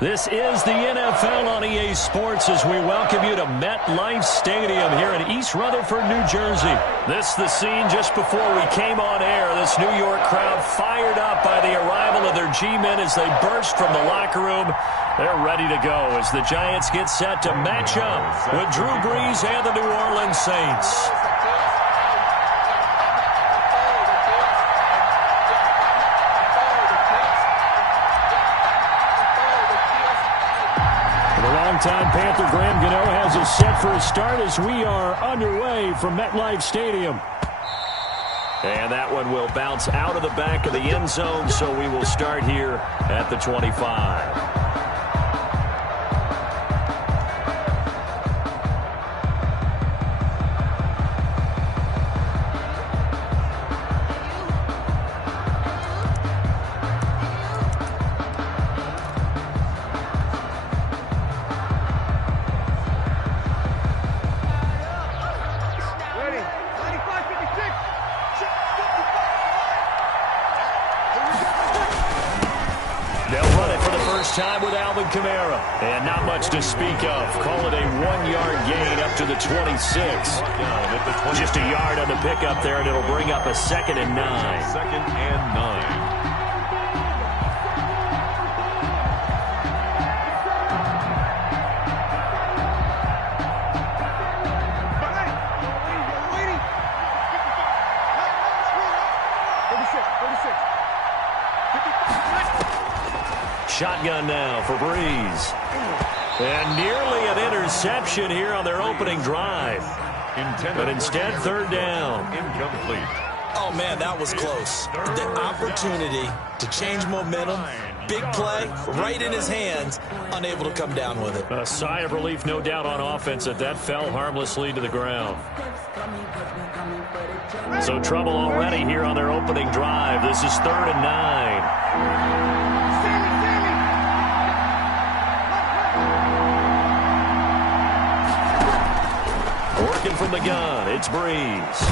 This is the NFL on EA Sports as we welcome you to MetLife Stadium here in East Rutherford, New Jersey. This the scene just before we came on air. This New York crowd fired up by the arrival of their G-men as they burst from the locker room. They're ready to go as the Giants get set to match up with Drew Brees and the New Orleans Saints. Longtime Panther Graham Gano has us set for a start as we are underway from MetLife Stadium. And that one will bounce out of the back of the end zone, so we will start here at the 25. Time with Alvin Kamara. And not much to speak of. Call it a 1-yard gain up to the 26. Just a yard on the pickup there, and it'll bring up a 2nd and 9. 2nd and 9. Shotgun now for Brees. And nearly an interception here on their opening drive. But instead, 3rd down. Incomplete. Oh, man, that was close. The opportunity to change momentum, big play, right in his hands, unable to come down with it. A sigh of relief, no doubt, on offense that fell harmlessly to the ground. So trouble already here on their opening drive. This is 3rd and 9. Working from the gun, it's Brees.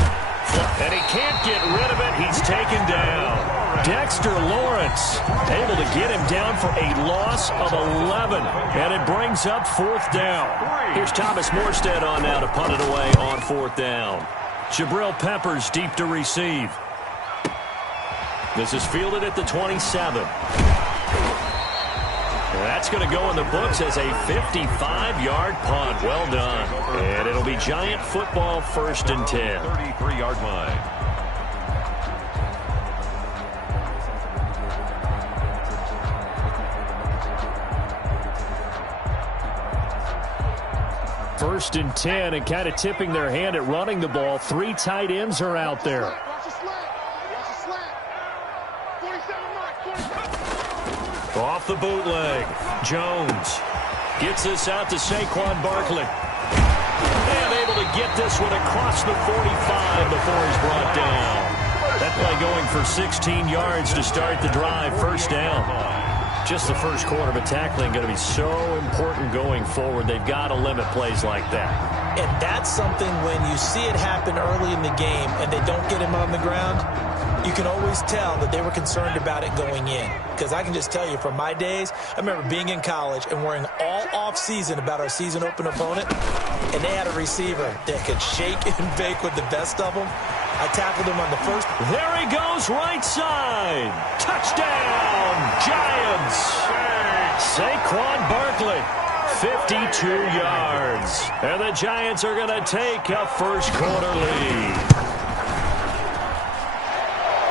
And he can't get rid of it. He's taken down. Dexter Lawrence able to get him down for a loss of 11. And it brings up 4th down. Here's Thomas Morstead on now to punt it away on 4th down. Jabril Peppers deep to receive. This is fielded at the 27. That's going to go in the books as a 55-yard punt. Well done. And it'll be Giant football, 1st and 10. 33-yard line. First and 10, and kind of tipping their hand at running the ball. 3 tight ends are out there. Off the bootleg, Jones gets this out to Saquon Barkley. And able to get this one across the 45 before he's brought down. That play going for 16 yards to start the drive, 1st down. Just the first quarter, but tackling going to be so important going forward. They've got to limit plays like that. And that's something when you see it happen early in the game and they don't get him on the ground, you can always tell that they were concerned about it going in. Because I can just tell you from my days, I remember being in college and worrying all off-season about our season open opponent, and they had a receiver that could shake and bake with the best of them. I tackled him on the first. There he goes, right side. Touchdown, Giants. Saquon Barkley, 52 yards. And the Giants are going to take a first quarter lead.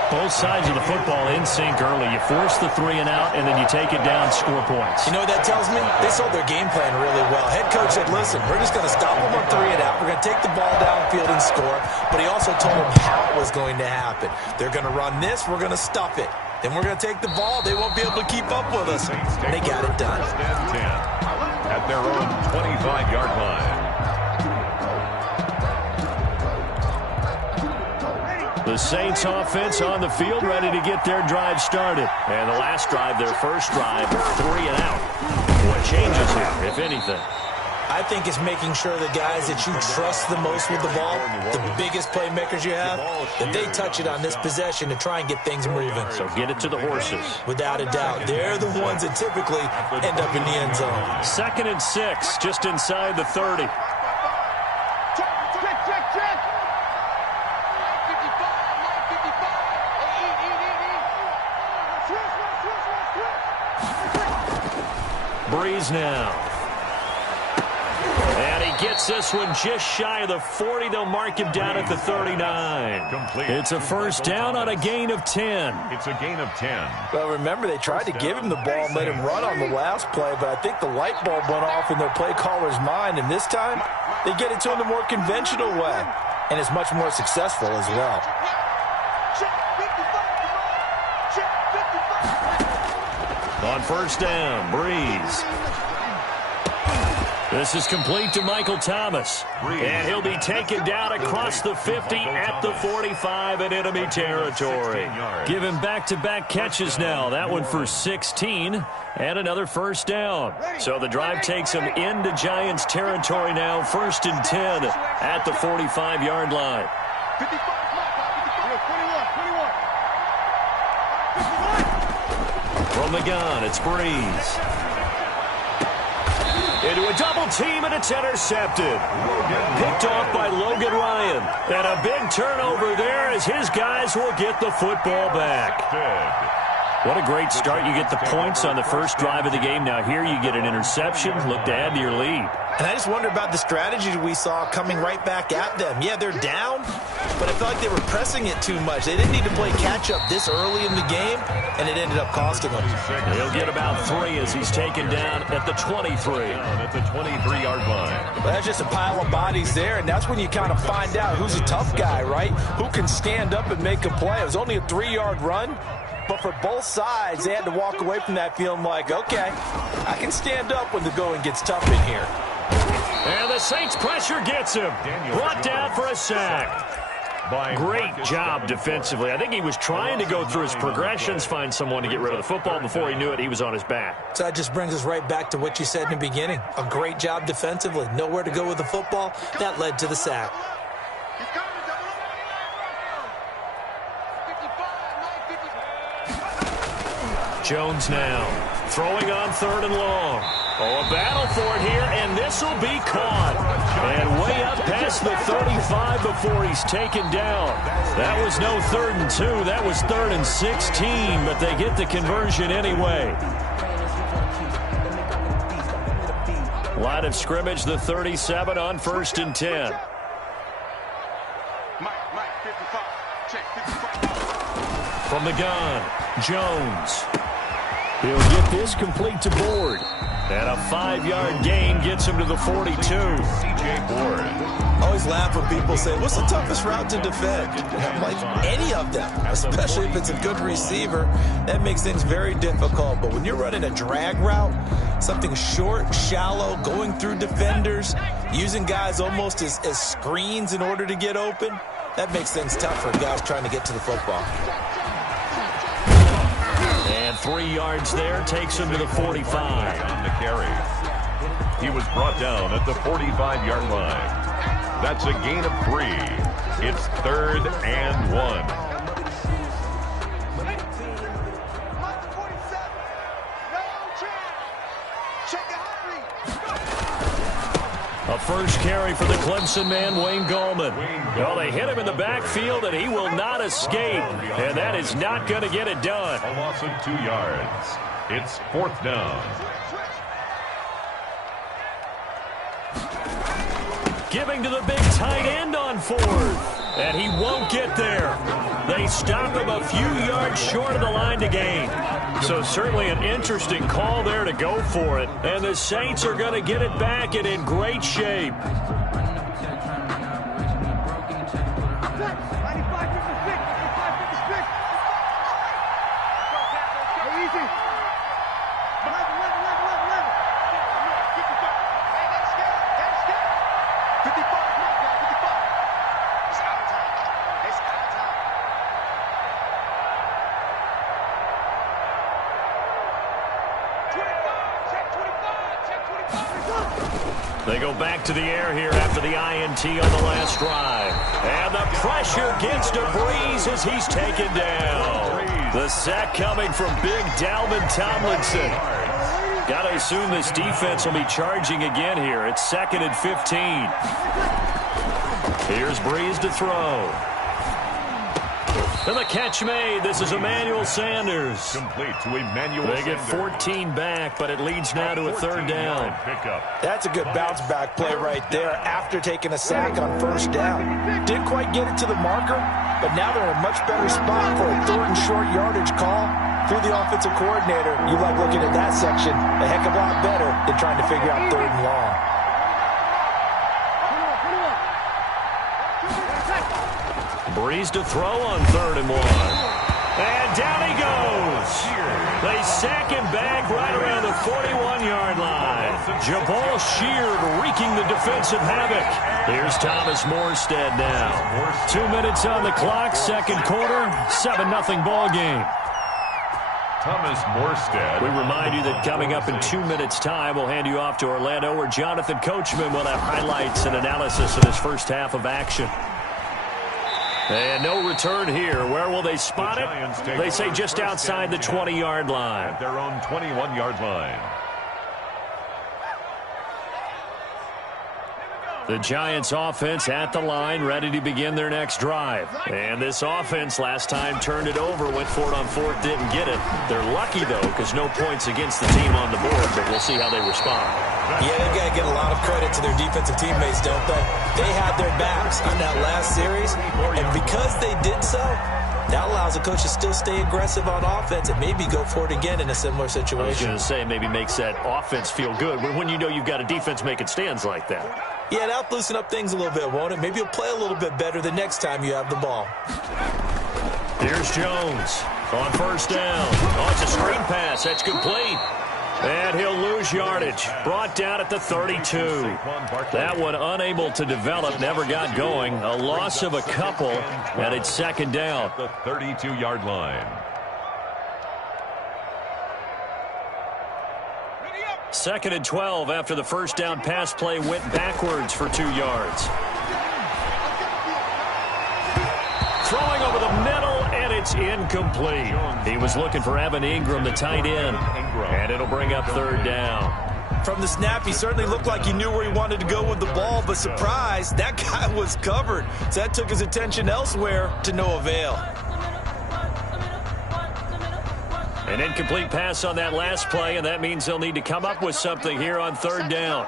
Both sides of the football in sync early. You force the 3 and out, and then you take it down, score points. You know what that tells me? They sold their game plan really well. Head coach said, listen, we're just going to stop them on 3 and out. We're going to take the ball downfield and score. But he also told them how it was going to happen. They're going to run this. We're going to stuff it. Then we're going to take the ball. They won't be able to keep up with us. They got it done. At their own 25-yard line. The Saints offense on the field, ready to get their drive started. And the last drive, their first drive, 3 and out. What changes here, if anything? I think it's making sure the guys that you trust the most with the ball, the biggest playmakers you have, that they touch it on this possession to try and get things moving. So get it to the horses. Without a doubt. They're the ones that typically end up in the end zone. 2nd and 6, just inside the 30. Breeze now. And he gets this one just shy of the 40. They'll mark him down at the 39. Complete. It's a first down on a gain of 10. It's a gain of 10. Well, remember, they tried to give him the ball and let him run on the last play, but I think the light bulb went off in their play caller's mind, and this time they get it to him the more conventional way, and it's much more successful as well. On first down, Breeze. This is complete to Michael Thomas. And he'll be taken down across the 50 at the 45 in enemy territory. Give him back-to-back catches now. That one for 16 and another first down. So the drive takes him into Giants territory now. 1st and 10 at the 45-yard line. From the gun, it's Breeze. Into a double team, and it's intercepted. Picked off by Logan Ryan. And a big turnover there as his guys will get the football back. What a great start. You get the points on the first drive of the game. Now here you get an interception. Look to add to your lead. And I just wonder about the strategy we saw coming right back at them. Yeah, they're down, but I felt like they were pressing it too much. They didn't need to play catch-up this early in the game, and it ended up costing them. He'll get about 3 as he's taken down at the 23. At the 23-yard line. But that's just a pile of bodies there, and that's when you kind of find out who's a tough guy, right? Who can stand up and make a play. It was only a 3-yard run, but for both sides, they had to walk away from that feeling like, okay, I can stand up when the going gets tough in here. And the Saints pressure gets him. Brought down for a sack. Great job defensively. I think he was trying to go through his progressions, find someone to get rid of the football. Before he knew it, he was on his back. So that just brings us right back to what you said in the beginning. A great job defensively. Nowhere to go with the football. That led to the sack. Jones now throwing on 3rd and long. Oh, a battle for it here, and this will be caught. And way up past the 35 before he's taken down. That was no 3rd and 2. That was 3rd and 16, but they get the conversion anyway. Line of scrimmage, the 37 on 1st and 10. From the gun, Jones. He'll get this complete to Board. And a 5-yard gain gets him to the 42. C.J. Board. I always laugh when people say, what's the toughest route to defend? And I'm like, any of them, especially if it's a good receiver. That makes things very difficult. But when you're running a drag route, something short, shallow, going through defenders, using guys almost as screens in order to get open, that makes things tough for guys trying to get to the football. And 3 yards there takes him to the 45. On the carry. He was brought down at the 45-yard line. That's a gain of 3. It's 3rd and 1. A first carry for the Clemson man, Wayne Gallman. Well, they hit him in the backfield, and he will not escape. And that is not going to get it done. A loss of 2 yards. It's 4th down. Giving to the big tight end on 4th. And he won't get there. They stop him a few yards short of the line to gain. So certainly an interesting call there to go for it. And the Saints are going to get it back and in great shape. They go back to the air here after the INT on the last drive. And the pressure gets to Breeze as he's taken down. The sack coming from big Dalvin Tomlinson. Got to assume this defense will be charging again here. It's 2nd and 15. Here's Breeze to throw. And the catch made. This is Emmanuel Sanders. Complete to Emmanuel They get Sanders. 14 back, but it leads now to a 3rd down. That's a good bounce back play right there after taking a sack on 1st down. Didn't quite get it to the marker, but now they're in a much better spot for a 3rd and short yardage call. Through the offensive coordinator, you like looking at that section a heck of a lot better than trying to figure out 3rd and long. Breeze to throw on 3rd and 1. And down he goes. They sack him back right around the 41-yard line. Jabal Sheard wreaking the defensive havoc. Here's Thomas Morstead now. 2 minutes on the clock, 2nd quarter, 7-0 ball game. Thomas Morstead. We remind you that coming up in 2 minutes' time, we'll hand you off to Orlando, where Jonathan Coachman will have highlights and analysis of his first half of action. And no return here. Where will they spot it? They say just outside the 20-yard line. At their own 21-yard line. The Giants offense at the line, ready to begin their next drive. And this offense last time turned it over, went for it on 4th, didn't get it. They're lucky, though, because no points against the team on the board, but we'll see how they respond. Yeah, they've got to get a lot of credit to their defensive teammates, don't they? They had their backs on that last series, and because they did so, that allows the coach to still stay aggressive on offense and maybe go for it again in a similar situation. I was going to say, maybe makes that offense feel good, but when you know you've got a defense making stands like that. Yeah, that'll loosen up things a little bit, won't it? Maybe you'll play a little bit better the next time you have the ball. Here's Jones on 1st down. Oh, it's a screen pass. That's complete. And he'll lose yardage. Brought down at the 32. That one unable to develop, never got going. A loss of a couple, and it's 2nd down. The 32-yard line. 2nd and 12 after the 1st down pass play went backwards for 2 yards. Throwing over the middle, and it's incomplete. He was looking for Evan Ingram, the tight end, and it'll bring up 3rd down. From the snap, he certainly looked like he knew where he wanted to go with the ball, but surprise, that guy was covered. So that took his attention elsewhere to no avail. An incomplete pass on that last play, and that means they'll need to come up with something here on 3rd down.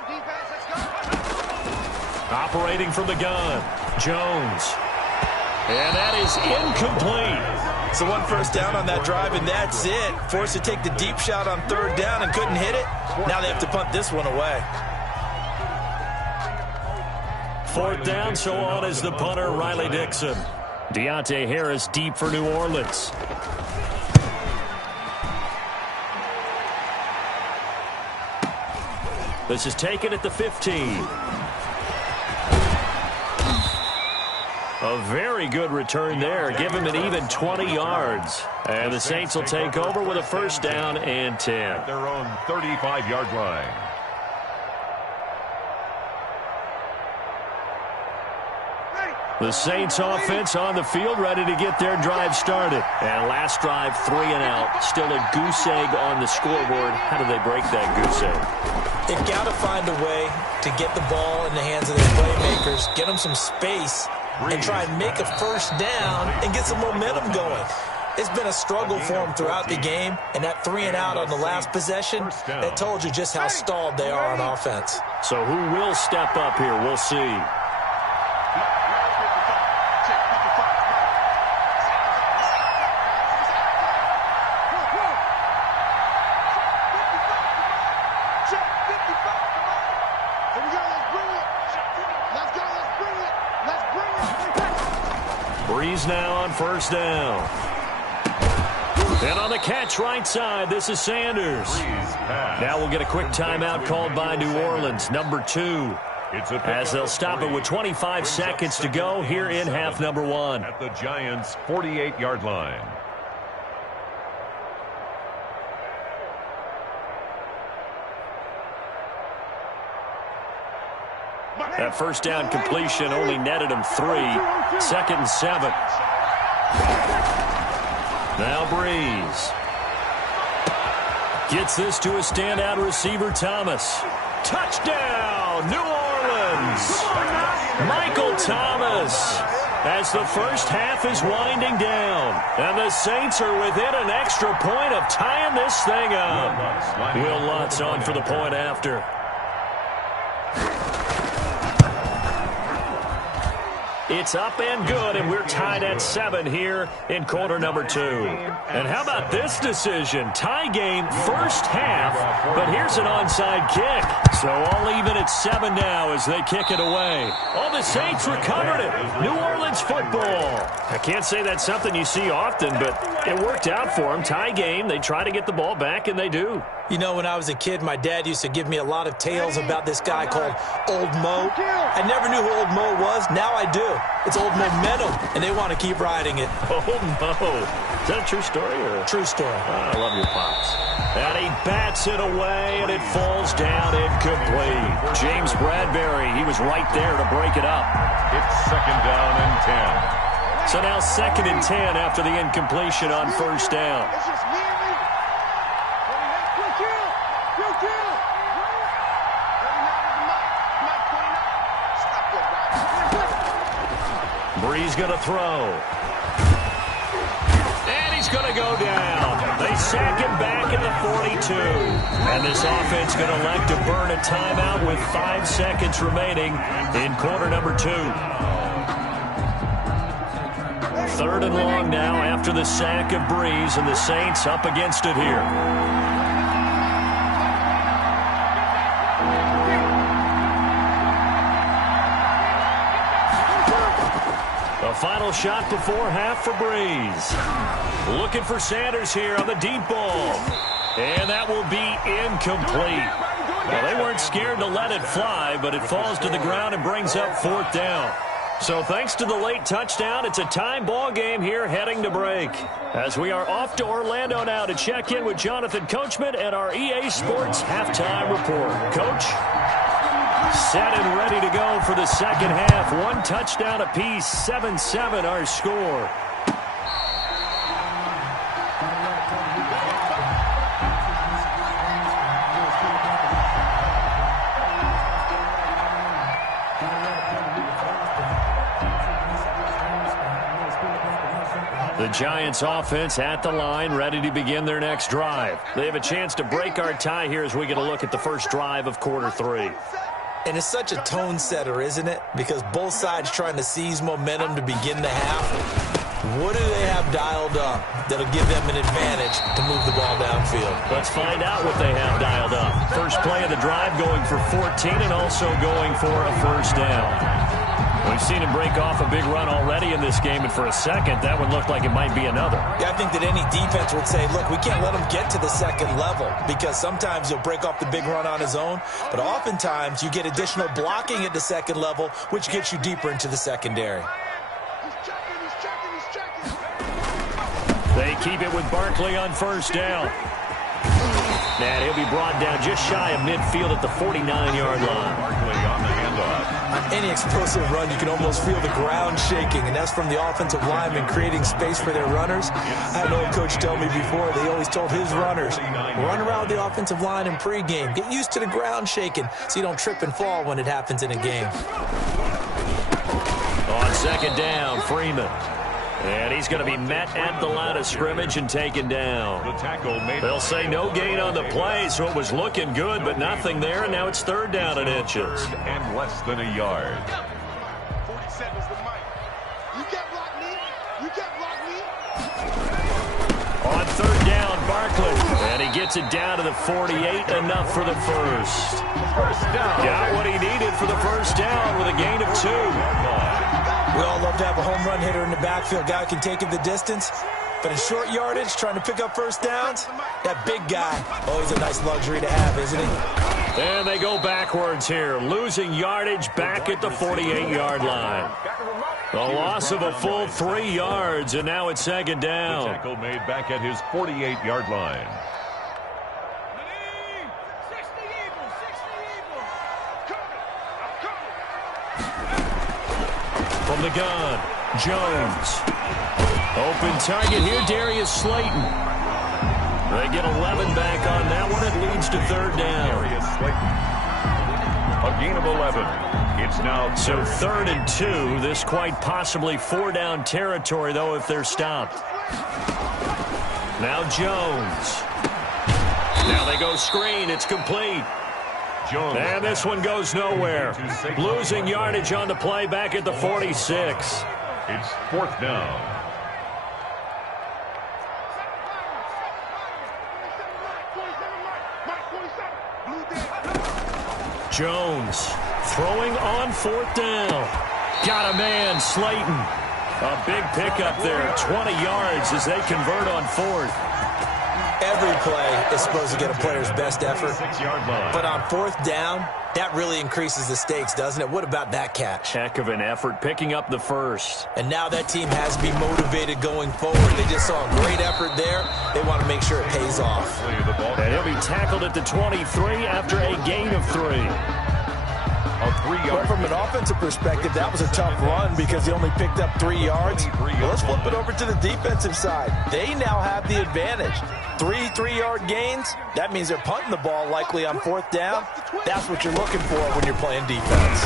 Operating from the gun, Jones. And that is incomplete. So 1 first down on that drive, and that's it. Forced to take the deep shot on 3rd down and couldn't hit it. Now they have to punt this one away. 4th down, so on is the punter, Riley Dixon. Deontay Harris deep for New Orleans. This is taken at the 15. A very good return there. Give him an even 20 yards. And the Saints will take over with a 1st down and 10. At their own 35-yard line. The Saints offense on the field, ready to get their drive started. And last drive, 3 and out. Still a goose egg on the scoreboard. How do they break that goose egg? They've got to find a way to get the ball in the hands of their playmakers, get them some space, and try and make a 1st down and get some momentum going. It's been a struggle for them throughout the game, and that 3 and out on the last possession, that told you just how stalled they are on offense. So who will step up here? We'll see. Breeze now on 1st down. And on the catch right side, this is Sanders. Now we'll get a quick timeout called by New Orleans, number 2. As they'll stop it with 25 seconds to go here in half number 1. At the Giants' 48-yard line. That first down completion only netted him 3. 2nd and 7. Now Breeze. Gets this to a standout receiver, Thomas. Touchdown, New Orleans. Michael Thomas. As the first half is winding down. And the Saints are within an extra point of tying this thing up. Will Lutz on for the point after. It's up and good, and we're tied at 7 here in quarter number 2. And how about this decision? Tie game first half, but here's an onside kick. So all even at 7 now as they kick it away. Oh, the Saints recovered it. New Orleans football. I can't say that's something you see often, but it worked out for them. Tie game, they try to get the ball back, and they do. You know, when I was a kid, my dad used to give me a lot of tales about this guy called Old Mo. I never knew who Old Mo was. Now I do. It's Old Momentum, and they want to keep riding it. Old Mo. Is that a true story? Or? True story. Oh, I love your pops. And he bats it away, and it falls down incomplete. James Bradbury, he was right there to break it up. It's 2nd down and 10. So now 2nd and 10 after the incompletion on first down. Breeze going to throw. And he's going to go down. They sack him back at the 42. And this offense going to elect to burn a timeout with 5 seconds remaining in quarter number 2. 3rd and long now after the sack of Breeze, and the Saints up against it here. A final shot before half for Breeze. Looking for Sanders here on the deep ball. And that will be incomplete. Well, they weren't scared to let it fly, but it falls to the ground and brings up 4th down. So thanks to the late touchdown, it's a time ball game here heading to break. As we are off to Orlando now to check in with Jonathan Coachman and our EA Sports halftime report. Coach? Set and ready to go for the second half. 1 touchdown apiece, 7-7 our score. The Giants offense at the line, ready to begin their next drive. They have a chance to break our tie here as we get a look at the first drive of quarter 3. And it's such a tone setter, isn't it? Because both sides trying to seize momentum to begin the half. What do they have dialed up that'll give them an advantage to move the ball downfield? Let's find out what they have dialed up. First play of the drive going for 14 and also going for a first down. We've seen him break off a big run already in this game, and for a second, that would look like it might be another. Yeah, I think that any defense would say, look, we can't let him get to the second level, because sometimes he'll break off the big run on his own, but oftentimes you get additional blocking at the second level, which gets you deeper into the secondary. They keep it with Barkley on first down. And he'll be brought down just shy of midfield at the 49-yard line. Barkley on the handoff. On any explosive run, you can almost feel the ground shaking, and that's from the offensive linemen creating space for their runners. I had an old coach tell me before, they always told his runners, run around the offensive line in pregame. Get used to the ground shaking so you don't trip and fall when it happens in a game. On second down, Freeman. And he's going to be met at the line of scrimmage and taken down. The tackle made. They'll say no gain on the play, so it was looking good, but nothing there, and now it's 3rd down and inches. 3rd and less than a yard. 47's the mic. You can't block me. You can't block me. On 3rd down, Barkley. And he gets it down to the 48, enough for the first. First down. Got what he needed for the first down with a gain of 2. We all love to have a home run hitter in the backfield, guy who can take it the distance. But in short yardage, trying to pick up first downs, that big guy, always a nice luxury to have, isn't he? And they go backwards here, losing yardage back at the 48-yard line. A loss of a full 3 yards, and now it's 2nd down. The tackle made back at his 48-yard line. From the gun, Jones. Open target here, Darius Slayton. They get 11 back on that one. It leads to third down. Darius Slayton. A gain of 11. It's now so 3rd and 2. This quite possibly 4-down territory, though, if they're stopped. Now Jones. Now they go screen. It's complete. Jones. And this one goes nowhere. Losing yardage on the play back at the 46. It's 4th down. Jones throwing on 4th down. Got a man, Slayton. A big pickup there, 20 yards as they convert on 4th. Every play is supposed to get a player's best effort. 6-yard line. But on 4th down, that really increases the stakes, doesn't it? What about that catch? Heck of an effort picking up the first. And now that team has to be motivated going forward. They just saw a great effort there. They want to make sure it pays off. And he'll be tackled at the 23 after a gain of 3. Well, from an offensive perspective, that was a tough run because he only picked up 3 yards. Well, let's flip it over to the defensive side. They now have the advantage. 3 3-yard gains, that means they're punting the ball likely on 4th down. That's what you're looking for when you're playing defense.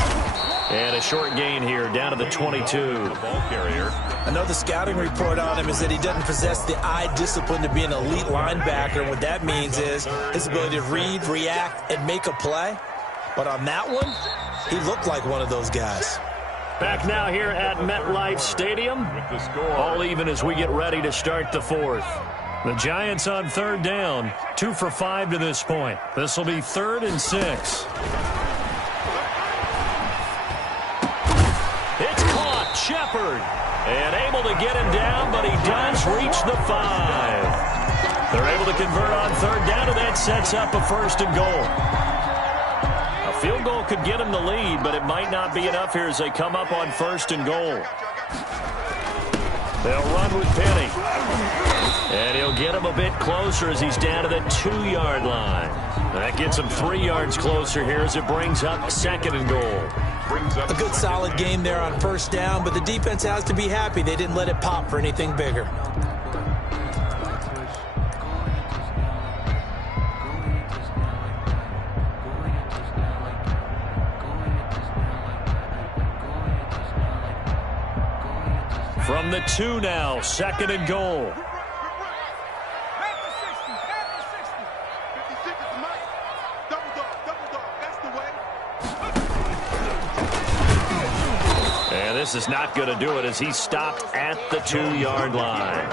And a short gain here down to the 22. Ball carrier. Another scouting report on him is that he doesn't possess the eye discipline to be an elite linebacker. And what that means is his ability to read, react, and make a play. But on that one, he looked like one of those guys. Back now here at MetLife Stadium. With the score. All even as we get ready to start the 4th. The Giants on 3rd down. 2 for 5 to this point. This will be 3rd and 6. It's caught. Shepard. And able to get him down, but he does reach the 5. They're able to convert on 3rd down, and that sets up a 1st and goal. A field goal could get him the lead, but it might not be enough here as they come up on 1st and goal. They'll run with Penny. And he'll get him a bit closer as he's down to the 2-yard line. That gets him 3 yards closer here as it brings up 2nd and goal. A good solid game there on 1st down, but the defense has to be happy they didn't let it pop for anything bigger. From the 2 now, 2nd and goal. And this is not going to do it as he stopped at the 2-yard line.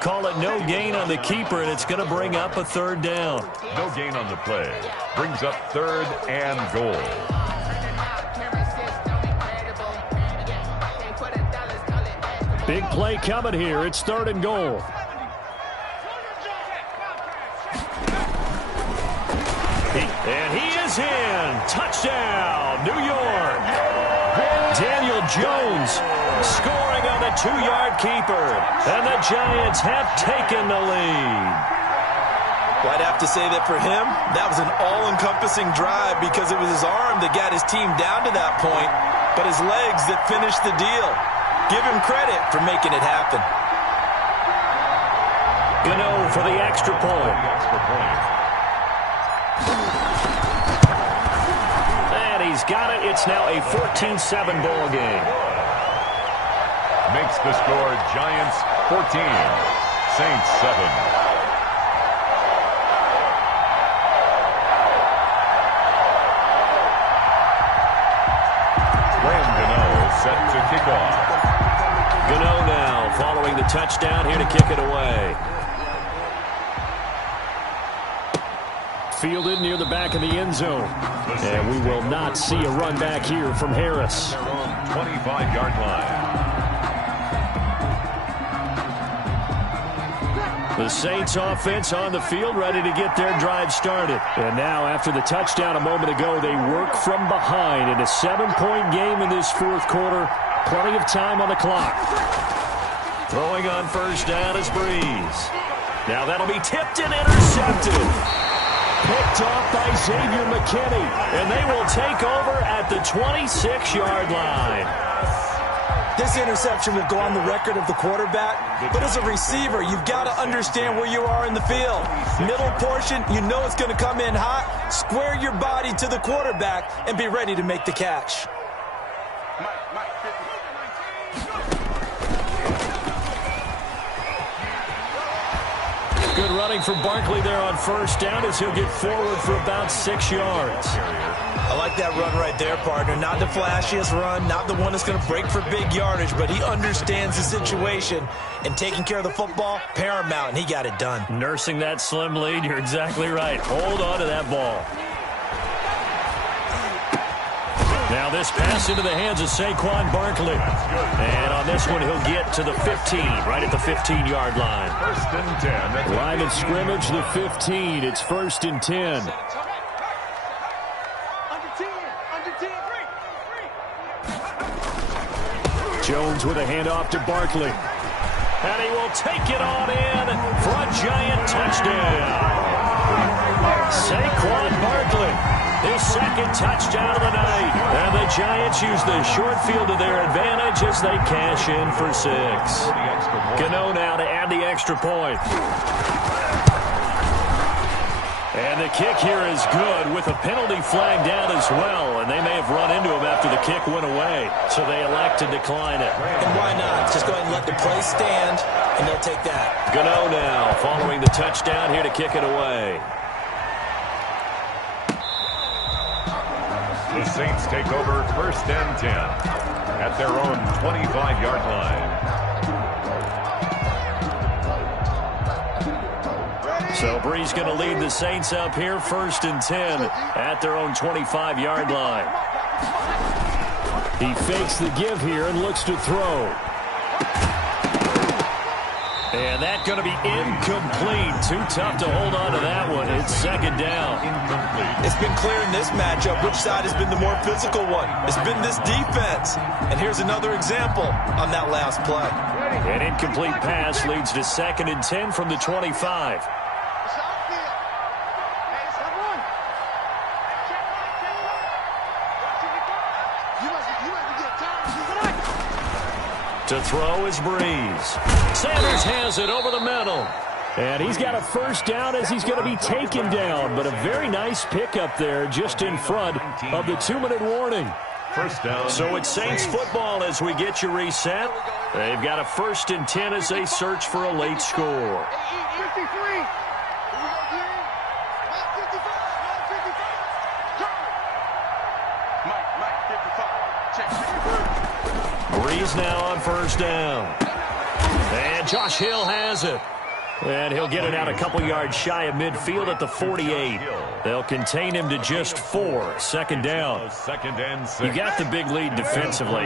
Call it no gain on the keeper, and it's going to bring up a 3rd down. No gain on the play. Brings up 3rd and goal. Big play coming here. It's 3rd and goal. And he is in. Touchdown, New York. Daniel Jones scoring on the 2-yard keeper. And the Giants have taken the lead. Well, I'd have to say that for him, that was an all-encompassing drive because it was his arm that got his team down to that point, but his legs that finished the deal. Give him credit for making it happen. Gano for the extra point. And he's got it. It's now a 14-7 ball game. Makes the score Giants 14, Saints 7. Set to kick off. Gano now following the touchdown here to kick it away. Fielded near the back of the end zone. And we will not see a run back here from Harris. 25-yard line. The Saints offense on the field ready to get their drive started. And now after the touchdown a moment ago, they work from behind in a 7-point game in this 4th quarter. Plenty of time on the clock. Throwing on 1st down is Breeze. Now that'll be tipped and intercepted. Picked off by Xavier McKinney. And they will take over at the 26-yard line. This interception will go on the record of the quarterback, but as a receiver, you've got to understand where you are in the field. Middle portion, you know it's going to come in hot. Square your body to the quarterback and be ready to make the catch. Good running from Barkley there on first down as he'll get forward for about 6 yards. I like that run right there, partner. Not the flashiest run, not the one that's going to break for big yardage, but he understands the situation, and taking care of the football, paramount, and he got it done. Nursing that slim lead, you're exactly right. Hold on to that ball. Now this pass into the hands of Saquon Barkley. And on this one, he'll get to the 15, right at the 15-yard line. First and 10. Line of scrimmage, the 15. It's first and 10. Jones with a handoff to Barkley. And he will take it on in for a giant touchdown. Saquon Barkley, his second touchdown of the night. And the Giants use the short field to their advantage as they cash in for 6. Gano now to add the extra point. And the kick here is good with a penalty flag down as well. And they may have run into him after the kick went away. So they elect to decline it. And why not? Just go ahead and let the play stand, and they'll take that. Gano now following the touchdown here to kick it away. The Saints take over first and 10 at their own 25-yard line. So Bree's going to lead the Saints up here first and 10 at their own 25-yard line. He fakes the give here and looks to throw. And that's going to be incomplete. Too tough to hold on to that one. It's second down. It's been clear in this matchup which side has been the more physical one. It's been this defense. And here's another example on that last play. An incomplete pass leads to second and 10 from the 25. To throw is Breeze. Sanders has it over the middle. And he's got a first down as he's going to be taken down. But a very nice pickup there just in front of the 2-minute warning. First down. So it's Saints football as we get you reset. They've got a first and 10 as they search for a late score. Breeze now on first down. And Josh Hill has it. And he'll get it out a couple yards shy of midfield at the 48. They'll contain him to just 4. Second down. Second and 6. You got the big lead defensively.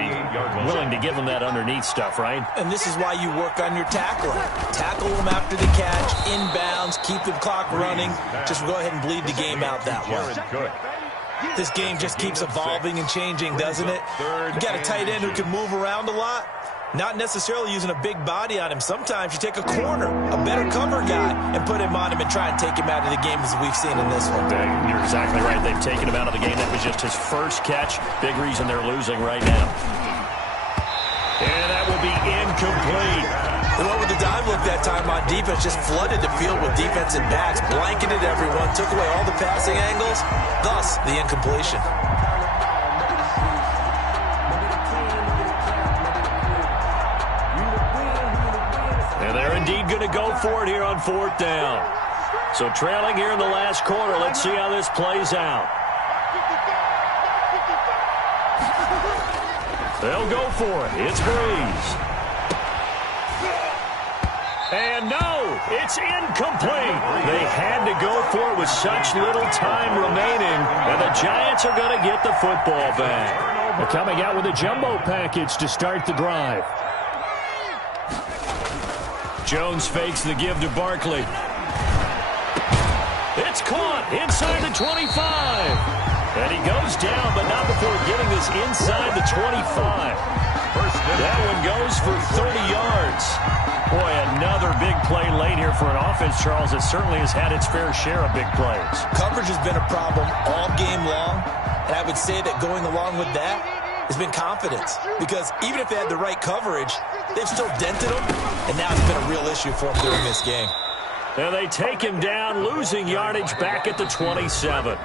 Willing to give him that underneath stuff, right? And this is why you work on your tackling. Tackle them after the catch, inbounds, keep the clock running. Just go ahead and bleed the game out that way. This game just keeps evolving and changing, doesn't it? You got a tight end who can move around a lot. Not necessarily using a big body on him. Sometimes you take a corner, a better cover guy, and put him on him and try and take him out of the game as we've seen in this one. You're exactly right. They've taken him out of the game. That was just his first catch. Big reason they're losing right now. And that will be incomplete. Well, with the dive look that time on defense, just flooded the field with defensive backs, blanketed everyone, took away all the passing angles, thus the incompletion. And they're indeed going to go for it here on fourth down. So trailing here in the last quarter, let's see how this plays out. They'll go for it. It's Breeze. And no, it's incomplete. They had to go for it with such little time remaining, and the Giants are going to get the football back. They're coming out with a jumbo package to start the drive. Jones fakes the give to Barkley. It's caught inside the 25. And he goes down, but not before getting this inside the 25. That one goes for 30 yards. Boy, another big play late here for an offense, Charles, that certainly has had its fair share of big plays. Coverage has been a problem all game long, and I would say that going along with that, has been confidence. Because even if they had the right coverage, they've still dented them, and now it's been a real issue for them during this game. And they take him down, losing yardage back at the 27.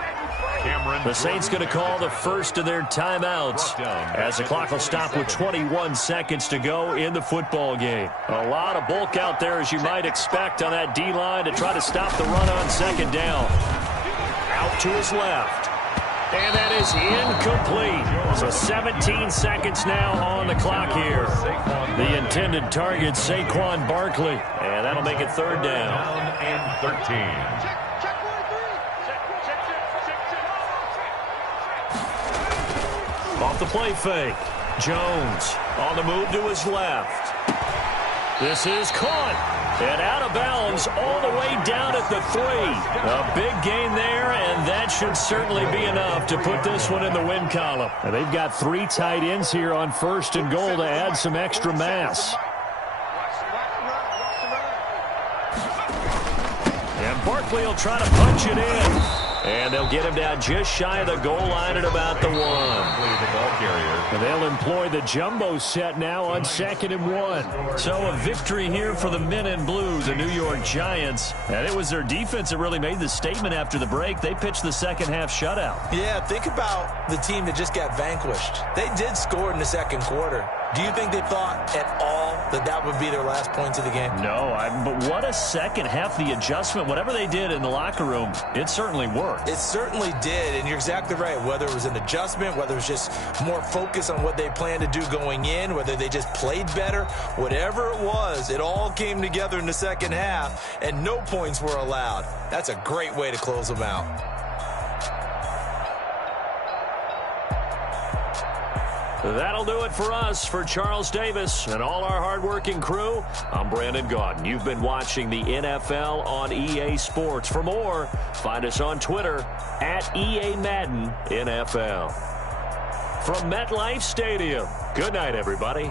The Saints going to call the first of their timeouts as the clock will stop with 21 seconds to go in the football game. A lot of bulk out there, as you might expect, on that D-line to try to stop the run on second down. Out to his left. And that is incomplete. So 17 seconds now on the clock here. The intended target, Saquon Barkley. And that'll make it third down. And 13. Off the play fake. Jones on the move to his left. This is caught. And out of bounds all the way down at the 3. A big gain there, and that should certainly be enough to put this one in the win column. And they've got 3 tight ends here on first and goal to add some extra mass. And Barkley will try to punch it in. And they'll get him down just shy of the goal line at about the 1. And they'll employ the jumbo set now on 2nd and 1. So a victory here for the men in blue, the New York Giants. And it was their defense that really made the statement after the break. They pitched the second half shutout. Yeah, think about the team that just got vanquished. They did score in the second quarter. Do you think they thought at all that that would be their last points of the game? No, but what a second half, the adjustment, whatever they did in the locker room, it certainly worked. It certainly did, and you're exactly right. Whether it was an adjustment, whether it was just more focus on what they planned to do going in, whether they just played better, whatever it was, it all came together in the second half, and no points were allowed. That's a great way to close them out. That'll do it for us. For Charles Davis and all our hardworking crew, I'm Brandon Gaudin. You've been watching the NFL on EA Sports. For more, find us on Twitter at EA Madden NFL. From MetLife Stadium, good night, everybody.